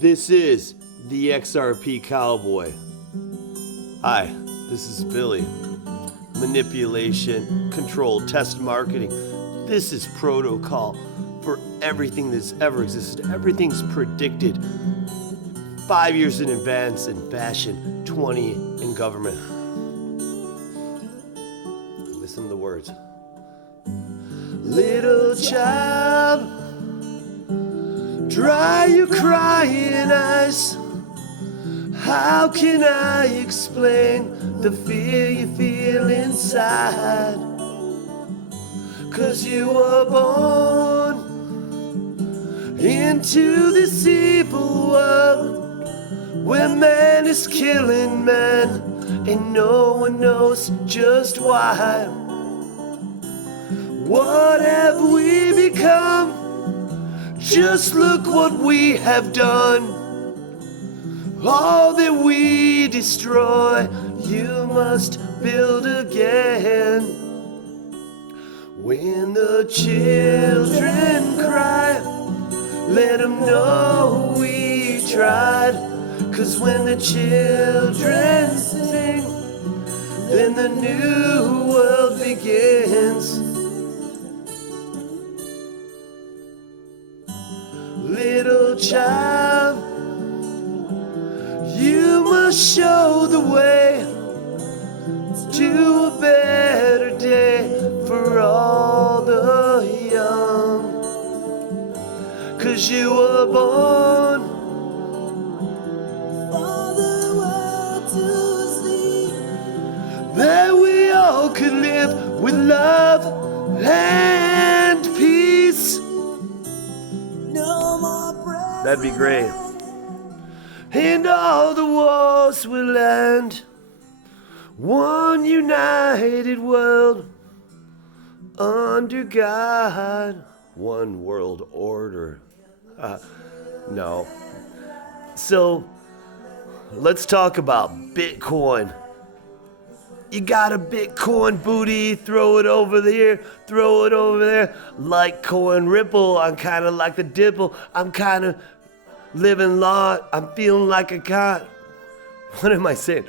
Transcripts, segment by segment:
This is the XRP Cowboy. Hi, this is Billy. Manipulation, control, test marketing. This is protocol for everything that's ever existed. Everything's predicted 5 years in advance in fashion, 20 in government. Listen to the words. Little child, dry your crying eyes. How can I explain the fear you feel inside? 'Cause you were born into this evil world where man is killing man and no one knows just why. What have we become? Just look what we have done. All that we destroy, you must build again. When the children cry, let them know we tried. 'Cause when the children sing, then the new world begins. Little child, you must show the way to a better day for all the young. 'Cause you were born for the world to see, that we all could live with love and peace. No more prayers. That'd be great. And all the wars will end. One united world under God. One world order. No. So, let's talk about Bitcoin. You got a Bitcoin booty, throw it over there, throw it over there. Litecoin Ripple, I'm kind of like the Dipple. I'm kind of living law, I'm feeling like a god. What am I saying?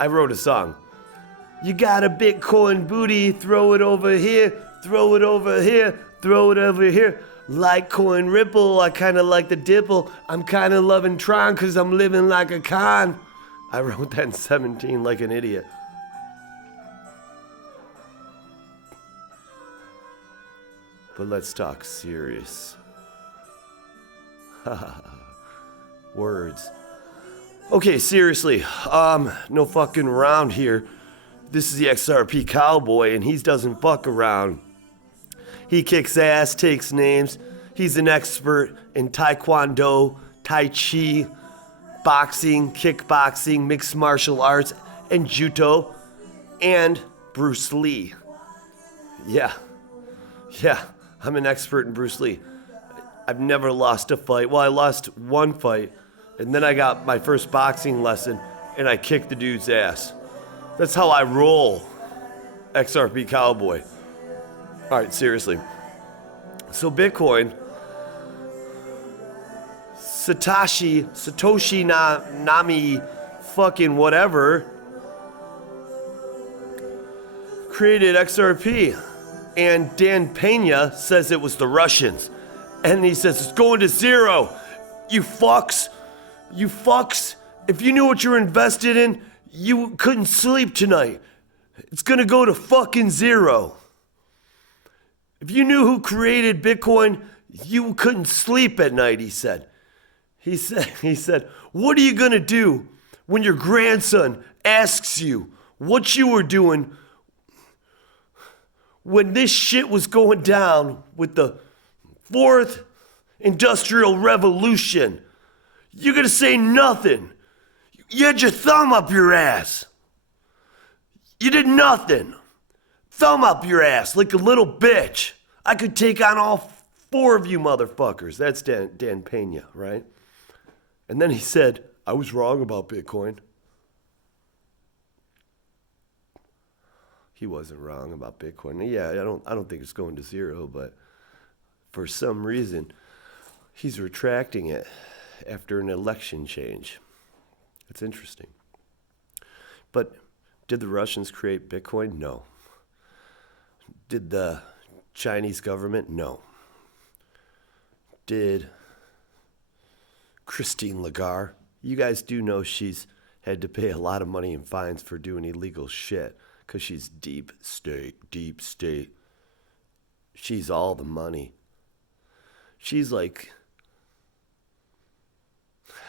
I wrote a song. You got a Bitcoin booty, throw it over here, throw it over here, throw it over here. Litecoin Ripple, I kind of like the Dipple. I'm kind of loving Tron because I'm living like a con. I wrote that in 17 like an idiot. But let's talk serious. Words. Okay, seriously. No fucking around here. This is the XRP Cowboy, and he doesn't fuck around. He kicks ass, takes names. He's an expert in Taekwondo, Tai Chi, boxing, kickboxing, mixed martial arts, and Judo, and Bruce Lee. Yeah, I'm an expert in Bruce Lee. I've never lost a fight. Well, I lost one fight, and then I got my first boxing lesson, and I kicked the dude's ass. That's how I roll, XRP Cowboy. All right, seriously. So Bitcoin, Satoshi Nami fucking whatever, created XRP. And Dan Pena says it was the Russians. And he says, it's going to zero. You fucks. You fucks. If you knew what you were invested in, you couldn't sleep tonight. It's gonna go to fucking zero. If you knew who created Bitcoin, you couldn't sleep at night, he said. He said, what are you gonna do when your grandson asks you what you were doing when this shit was going down with the fourth industrial revolution? You're gonna say nothing. You had your thumb up your ass. You did nothing. Thumb up your ass like a little bitch. I could take on all four of you motherfuckers. That's Dan Pena, right? And then he said, I was wrong about Bitcoin. He wasn't wrong about Bitcoin. Yeah, I don't think it's going to zero, but for some reason, he's retracting it. after an election change. It's interesting. But did the Russians create Bitcoin? No. Did the Chinese government? No. Did Christine Lagarde? You guys do know she's had to pay a lot of money in fines for doing illegal shit because she's deep state. She's all the money. She's like,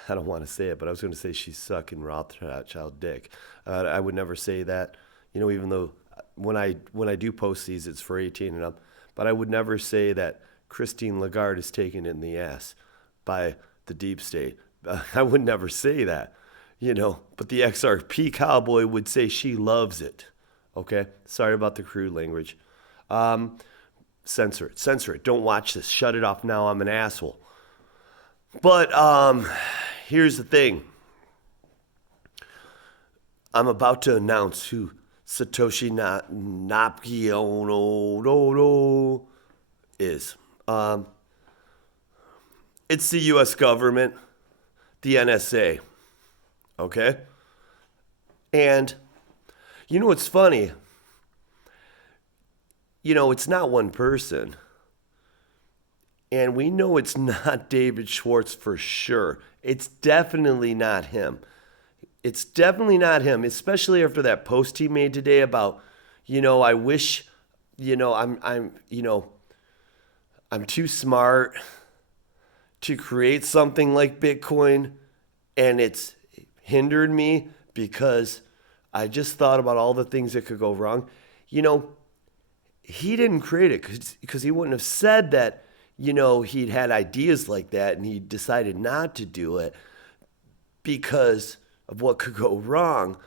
I don't want to say it, but I was going to say she's sucking Rothschild dick. I would never say that, even though when I do post these, it's for 18 and up. But I would never say that Christine Lagarde is taken in the ass by the deep state. I would never say that, But the XRP cowboy would say she loves it. Okay? Sorry about the crude language. Censor it. Don't watch this. Shut it off now. I'm an asshole. But here's the thing. I'm about to announce who Satoshi Nakamoto is. It's the U.S. government, the NSA. Okay? And what's funny? It's not one person. And we know it's not David Schwartz for sure. It's definitely not him. It's definitely not him, especially after that post he made today about, I wish, I'm too smart to create something like Bitcoin, and it's hindered me because I just thought about all the things that could go wrong. He didn't create it because he wouldn't have said that, he'd had ideas like that and he decided not to do it because of what could go wrong,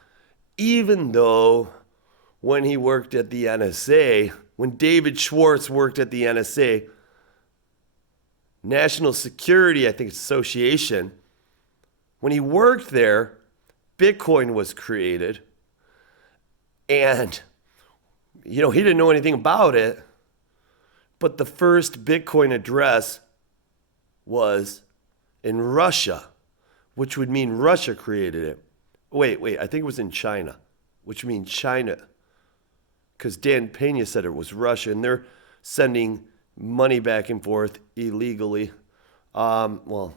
even though when he worked at the NSA, when David Schwartz worked at the NSA, National Security, I think it's Association, when he worked there, Bitcoin was created. And, he didn't know anything about it. But the first Bitcoin address was in Russia, which would mean Russia created it. Wait, I think it was in China, which means China. Because Dan Pena said it was Russia, and they're sending money back and forth illegally. Well,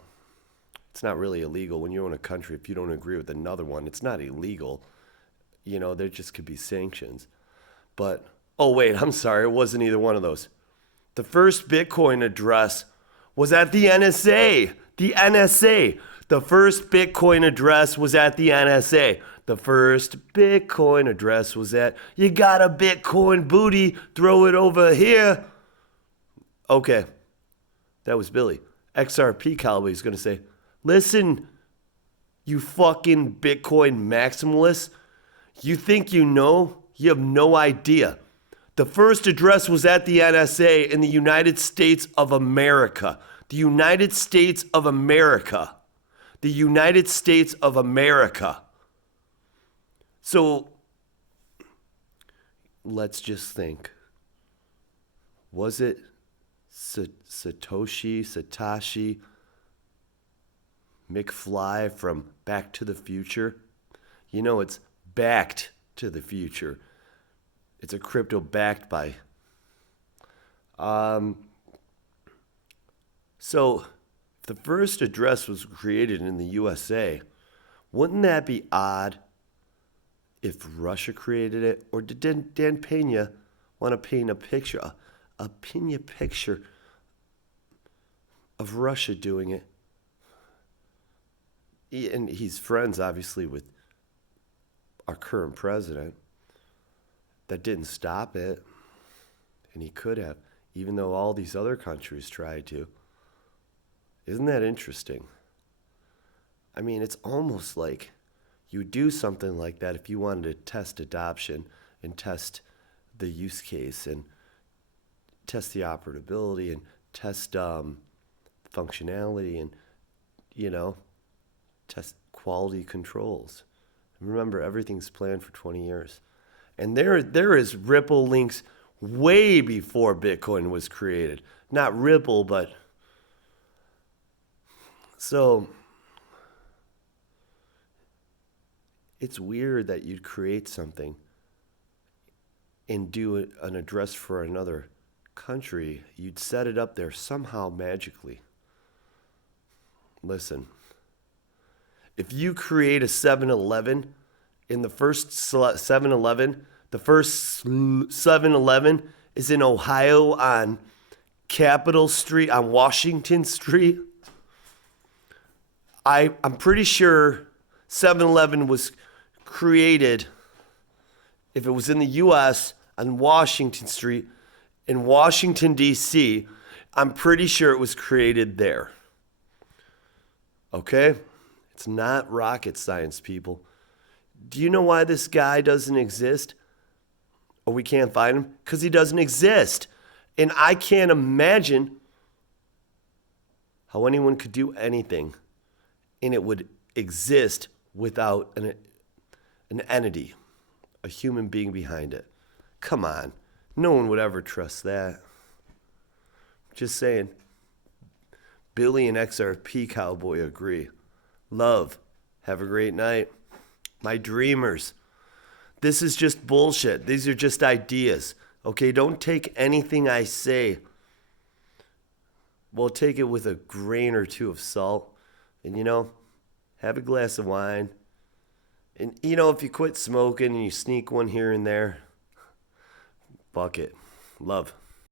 it's not really illegal when you own a country. If you don't agree with another one, it's not illegal. There just could be sanctions. But, oh wait, I'm sorry, it wasn't either one of those. The first Bitcoin address was at the NSA. The NSA. The first Bitcoin address was at the NSA. The first Bitcoin address was at, you got a Bitcoin booty, throw it over here. Okay, that was Billy. XRP Cowboy is going to say, listen, you fucking Bitcoin maximalists, you think you know? You have no idea. The first address was at the NSA in the United States of America. The United States of America. The United States of America. So, let's just think. Was it Satoshi McFly from Back to the Future? It's backed to the future. It's a crypto backed by. So, if the first address was created in the USA, wouldn't that be odd if Russia created it? Or did Dan Pena want to paint a picture, a picture of Russia doing it? And he's friends, obviously, with our current president. That didn't stop it. And he could have, even though all these other countries tried to. Isn't that interesting? I mean, it's almost like you do something like that if you wanted to test adoption and test the use case and test the operability and test functionality and, test quality controls. Remember, everything's planned for 20 years. And there is Ripple links way before Bitcoin was created. Not Ripple, but... So, It's weird that you'd create something and do an address for another country. You'd set it up there somehow magically. Listen, if you create a 7-Eleven, in the first 7-Eleven, the first 7-Eleven is in Ohio on Capitol Street, on Washington Street. I'm pretty sure 7-Eleven was created, if it was in the U.S., on Washington Street in Washington, D.C., I'm pretty sure it was created there. Okay? It's not rocket science, people. Do you know why this guy doesn't exist? Or we can't find him? Because he doesn't exist. And I can't imagine how anyone could do anything and it would exist without an entity, a human being behind it. Come on. No one would ever trust that. Just saying. Billy and XRP Cowboy agree. Love. Have a great night. My dreamers. This is just bullshit. These are just ideas. Okay, don't take anything I say. Well, take it with a grain or two of salt. And, have a glass of wine. And, if you quit smoking and you sneak one here and there, bucket. Love.